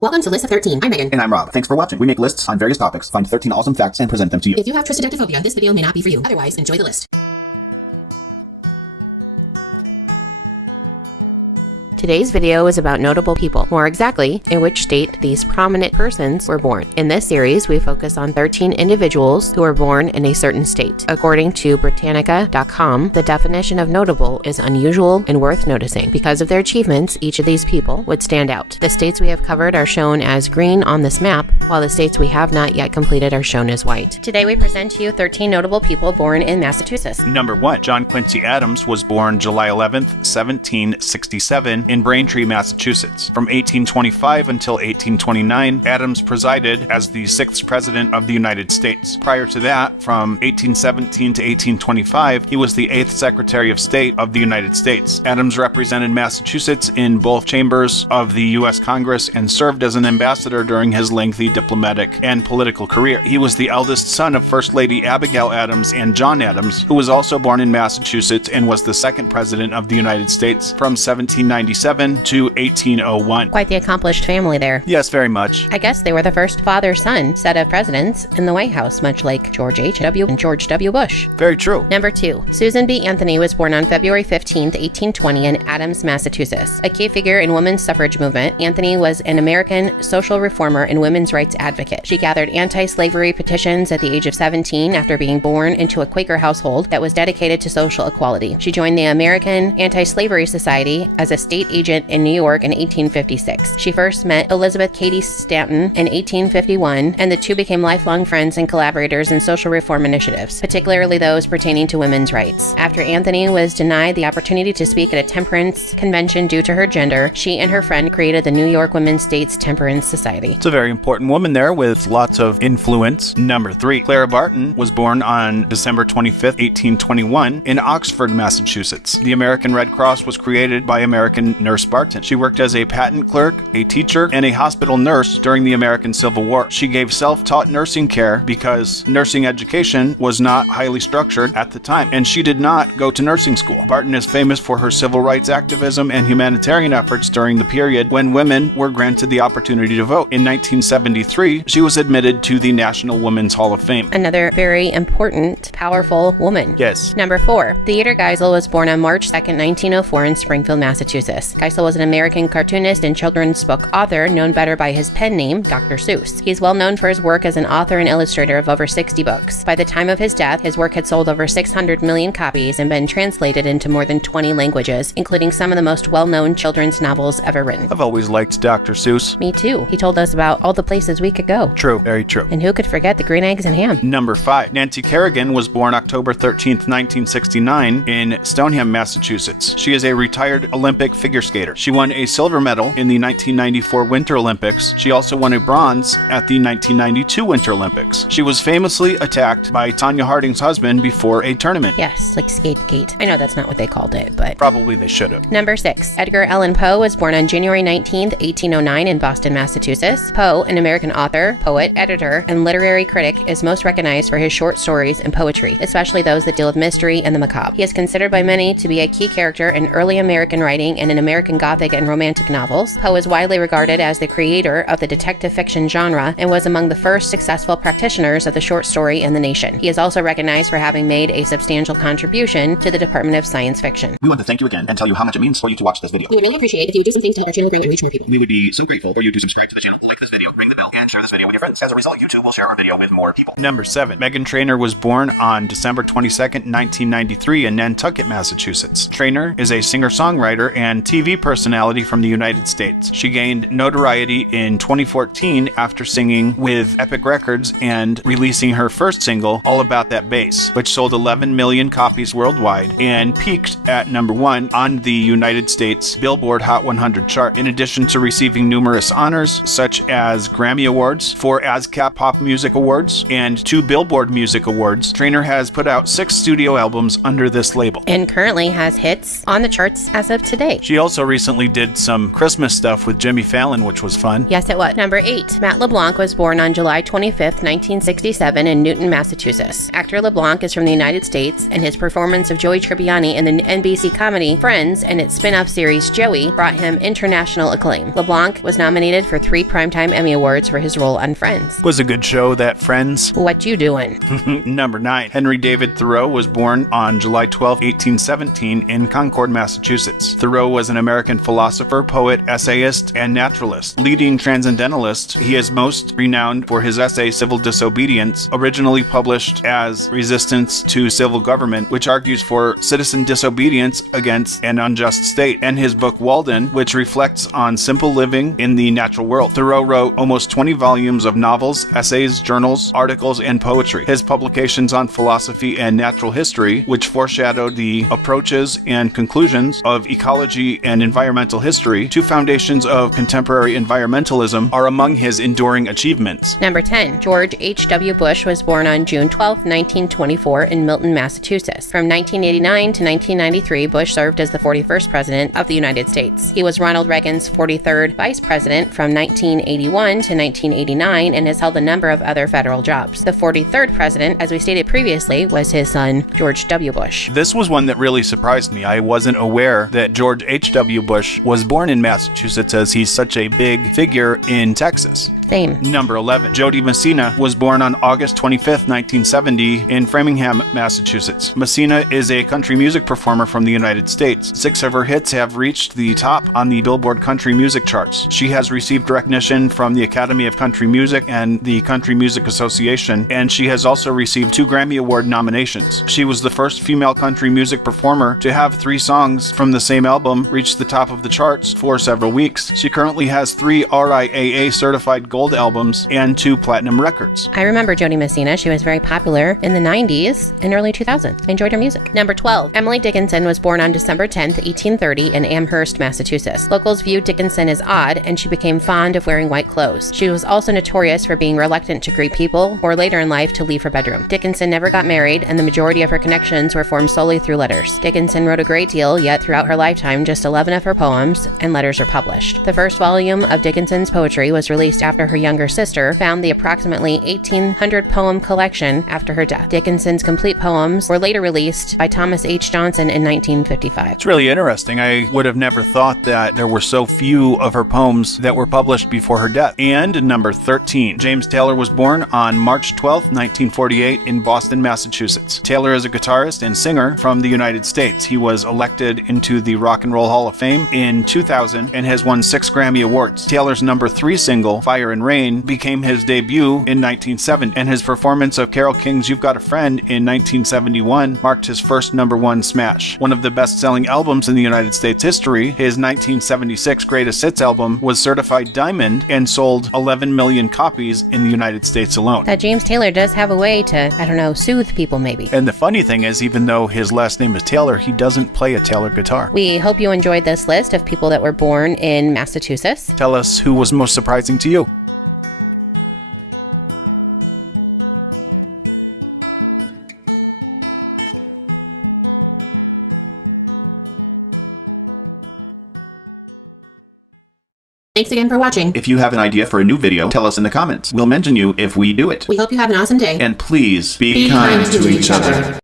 Welcome to List of 13. I'm Megan. And I'm Rob. Thanks for watching. We make lists on various topics, find 13 awesome facts, and present them to you. If you have triskaidekaphobia, this video may not be for you. Otherwise, enjoy the list. Today's video is about notable people, more exactly, in which state these prominent persons were born. In this series, we focus on 13 individuals who were born in a certain state. According to Britannica.com, the definition of notable is unusual and worth noticing. Because of their achievements, each of these people would stand out. The states we have covered are shown as green on this map, while the states we have not yet completed are shown as white. Today we present to you 13 notable people born in Massachusetts. Number 1. John Quincy Adams was born July 11th, 1767 in Braintree, Massachusetts. From 1825 until 1829, Adams presided as the 6th President of the United States. Prior to that, from 1817 to 1825, he was the 8th Secretary of State of the United States. Adams represented Massachusetts in both chambers of the U.S. Congress and served as an ambassador during his lengthy diplomatic and political career. He was the eldest son of First Lady Abigail Adams and John Adams, who was also born in Massachusetts and was the 2nd President of the United States from 1797 to 1801. Quite the accomplished family there. Yes, very much. I guess they were the first father-son set of presidents in the White House, much like George H.W. and George W. Bush. Very true. Number 2. Susan B. Anthony was born on February 15th, 1820 in Adams, Massachusetts. A key figure in women's suffrage movement, Anthony was an American social reformer and women's rights advocate. She gathered anti-slavery petitions at the age of 17 after being born into a Quaker household that was dedicated to social equality. She joined the American Anti-Slavery Society as a state agent in New York in 1856. She first met Elizabeth Cady Stanton in 1851, and the two became lifelong friends and collaborators in social reform initiatives, particularly those pertaining to women's rights. After Anthony was denied the opportunity to speak at a temperance convention due to her gender, she and her friend created the New York Women's States Temperance Society. It's a very important woman there with lots of influence. Number 3. Clara Barton was born on December 25th, 1821 in Oxford, Massachusetts. The American Red Cross was created by American Nurse Barton. She worked as a patent clerk, a teacher, and a hospital nurse during the American Civil War. She gave self-taught nursing care because nursing education was not highly structured at the time, and she did not go to nursing school. Barton is famous for her civil rights activism and humanitarian efforts during the period when women were granted the opportunity to vote. In 1973, she was admitted to the National Women's Hall of Fame. Another very important, powerful woman. Yes. Number 4. Theodore Geisel was born on March 2nd, 1904 in Springfield, Massachusetts. Geisel was an American cartoonist and children's book author known better by his pen name, Dr. Seuss. He's well known for his work as an author and illustrator of over 60 books. By the time of his death, his work had sold over 600 million copies and been translated into more than 20 languages, including some of the most well-known children's novels ever written. I've always liked Dr. Seuss. Me too. He told us about all the places we could go. True. Very true. And who could forget the green eggs and ham? Number 5. Nancy Kerrigan was born October 13th, 1969 in Stoneham, Massachusetts. She is a retired Olympic figure skater. She won a silver medal in the 1994 Winter Olympics. She also won a bronze at the 1992 Winter Olympics. She was famously attacked by Tonya Harding's husband before a tournament. Yes, like Skate-Gate. I know that's not what they called it, but... Probably they should have. Number 6. Edgar Allan Poe was born on January 19th, 1809 in Boston, Massachusetts. Poe, an American author, poet, editor, and literary critic, is most recognized for his short stories and poetry, especially those that deal with mystery and the macabre. He is considered by many to be a key character in early American writing and in American Gothic and romantic novels. Poe is widely regarded as the creator of the detective fiction genre and was among the first successful practitioners of the short story in the nation. He is also recognized for having made a substantial contribution to the Department of Science Fiction. We want to thank you again and tell you how much it means for you to watch this video. We would really appreciate if you would do some things to help our channel grow and reach more people. We would be so grateful for you to subscribe to the channel, like this video, ring the bell, and share this video with your friends. As a result, YouTube will share our video with more people. Number 7. Meghan Trainor was born on December 22nd, 1993 in Nantucket, Massachusetts. Trainor is a singer-songwriter and TV personality from the United States. She gained notoriety in 2014 after singing with Epic Records and releasing her first single, All About That Bass, which sold 11 million copies worldwide and peaked at number 1 on the United States Billboard Hot 100 chart. In addition to receiving numerous honors such as Grammy Awards, 4 ASCAP Pop Music Awards, and 2 Billboard Music Awards, Trainor has put out 6 studio albums under this label. And currently has hits on the charts as of today. She We also recently did some Christmas stuff with Jimmy Fallon, which was fun. Yes, it was. Number 8. Matt LeBlanc was born on July 25th, 1967 in Newton, Massachusetts. Actor LeBlanc is from the United States, and his performance of Joey Tribbiani in the NBC comedy Friends and its spin-off series Joey brought him international acclaim. LeBlanc was nominated for 3 Primetime Emmy Awards for his role on Friends. Was a good show, that Friends. What you doing? Number 9. Henry David Thoreau was born on July 12, 1817 in Concord, Massachusetts. Thoreau was an American philosopher, poet, essayist, and naturalist. Leading transcendentalist, he is most renowned for his essay Civil Disobedience, originally published as Resistance to Civil Government, which argues for citizen disobedience against an unjust state, and his book Walden, which reflects on simple living in the natural world. Thoreau wrote almost 20 volumes of novels, essays, journals, articles, and poetry. His publications on philosophy and natural history, which foreshadowed the approaches and conclusions of ecology and environmental history, 2 foundations of contemporary environmentalism, are among his enduring achievements. Number 10. George H.W. Bush was born on June 12, 1924 in Milton, Massachusetts. From 1989 to 1993, Bush served as the 41st President of the United States. He was Ronald Reagan's 43rd Vice President from 1981 to 1989 and has held a number of other federal jobs. The 43rd President, as we stated previously, was his son, George W. Bush. This was one that really surprised me. I wasn't aware that George H.W. Bush was born in Massachusetts, as he's such a big figure in Texas. Same. Number 11. Jody Messina was born on August 25th, 1970 in Framingham, Massachusetts. Messina is a country music performer from the United States. 6 of her hits have reached the top on the Billboard country music charts. She has received recognition from the Academy of Country Music and the Country Music Association, and she has also received 2 Grammy Award nominations. She was the first female country music performer to have 3 songs from the same album reach the top of the charts for several weeks. She currently has 3 RIAA certified gold albums and 2 platinum records. I remember Jody Messina. She was very popular in the 90s and early 2000s. Enjoyed her music. Number 12. Emily Dickinson was born on December 10th, 1830 in Amherst, Massachusetts. Locals viewed Dickinson as odd, and she became fond of wearing white clothes. She was also notorious for being reluctant to greet people or later in life to leave her bedroom. Dickinson never got married, and the majority of her connections were formed solely through letters. Dickinson wrote a great deal, yet throughout her lifetime, just 11 of her poems and letters are published. The first volume of Dickinson's poetry was released after her younger sister found the approximately 1,800 poem collection after her death. Dickinson's complete poems were later released by Thomas H. Johnson in 1955. It's really interesting. I would have never thought that there were so few of her poems that were published before her death. And number 13. James Taylor was born on March 12, 1948 in Boston, Massachusetts. Taylor is a guitarist and singer from the United States. He was elected into the Rock and Roll Hall of Fame in 2000 and has won 6 Grammy Awards. Taylor's number 3 single, Fire and Rain, became his debut in 1970, and his performance of Carole King's You've Got a Friend in 1971 marked his first number 1 smash. One of the best-selling albums in the United States history, his 1976 Greatest Hits album was certified diamond and sold 11 million copies in the United States alone. That James Taylor does have a way to, soothe people maybe. And the funny thing is, even though his last name is Taylor, he doesn't play a Taylor guitar. We hope you enjoyed this list of people that were born in Massachusetts. Tell us who was most surprising to you. Thanks again for watching. If you have an idea for a new video, tell us in the comments. We'll mention you if we do it. We hope you have an awesome day. And please Be kind to each other.